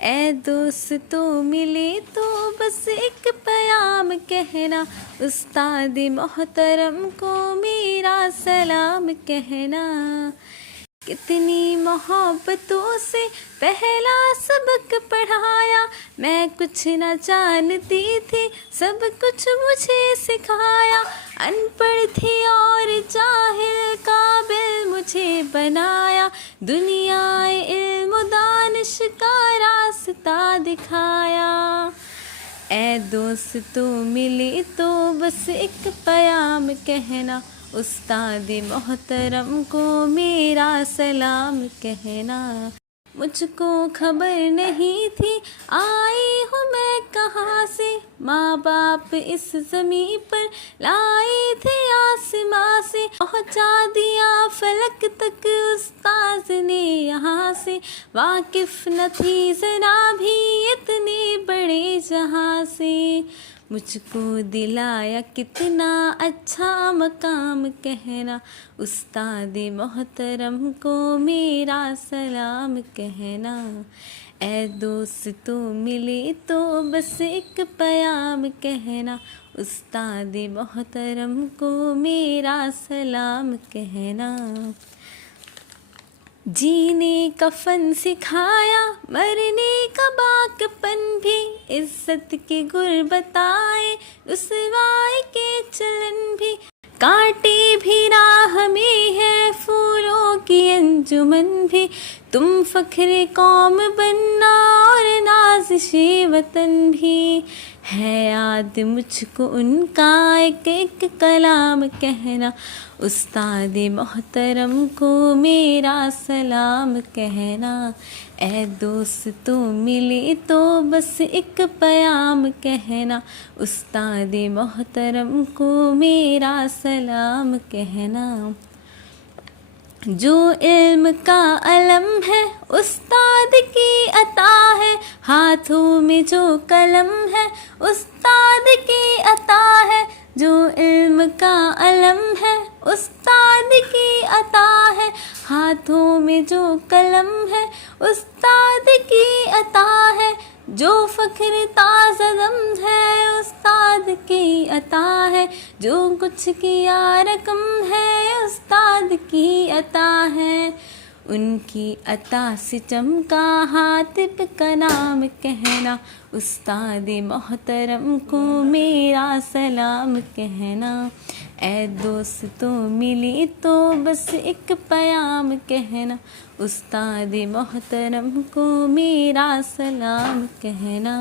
ए दोस्तों मिले तो बस एक प्याम कहना, उस्ताद मोहतरम को मेरा सलाम कहना। कितनी मोहब्बतों से पहला सबक पढ़ाया, मैं कुछ न जानती थी सब कुछ मुझे सिखाया। अनपढ़ थी और जाहिल काबिल मुझे बनाया, दुनियाए इल्म दानिश का रास्ता दिखाया। ए दोस्तों मिले तो बस एक प्याम कहना, उस्ताद मोहतरम को मेरा सलाम कहना। मुझको खबर नहीं थी आई हूँ मैं कहाँ से, माँ बाप इस ज़मीं पर लाए थे आसमां से। पहुँचा दिया फलक तक उस्ताद ने यहाँ से, वाकिफ़ न थी ज़रा भी इतने बड़े जहाँ से। मुझको दिलाया कितना अच्छा मकाम कहना, उस्ताद मोहतरम को मेरा सलाम कहना। ए दोस्तों मिले तो बस एक प्याम कहना, उस्ताद मोहतरम को मेरा सलाम कहना। जीने का फन सिखाया, मरने का बाकपन भी, इज्जत के गुर बताए, रुसवाई के चलन भी। कांटे भी राह में है, फूलों की अंजुमन भी, तुम फ़ख्र कौम बनना और नाज़िशे वतन भी। है याद मुझको उनका एक एक कलाम कहना, उस्ताद मोहतरम को मेरा सलाम कहना। ए दोस्तों मिले तो बस एक प्याम कहना, उस्ताद मोहतरम को मेरा सलाम कहना। जो इल्म का अलम है उस्ताद की अता है, हाथों में जो कलम है उस्ताद की अता है। जो इल्म का अलम है उस्ताद की अता है, हाथों में जो कलम है उस्ताद की अता है। जो फ़ख्र ताज़दम है उस्ताद की अता है, जो कुछ किया रकम है उस्ताद की अता है। उनकी अता से चमका हातिब का नाम कहना, उस्ताद मोहतरम को मेरा सलाम कहना। ए दोस्तों मिले तो बस एक प्याम कहना, उस्ताद मोहतरम को मेरा सलाम कहना।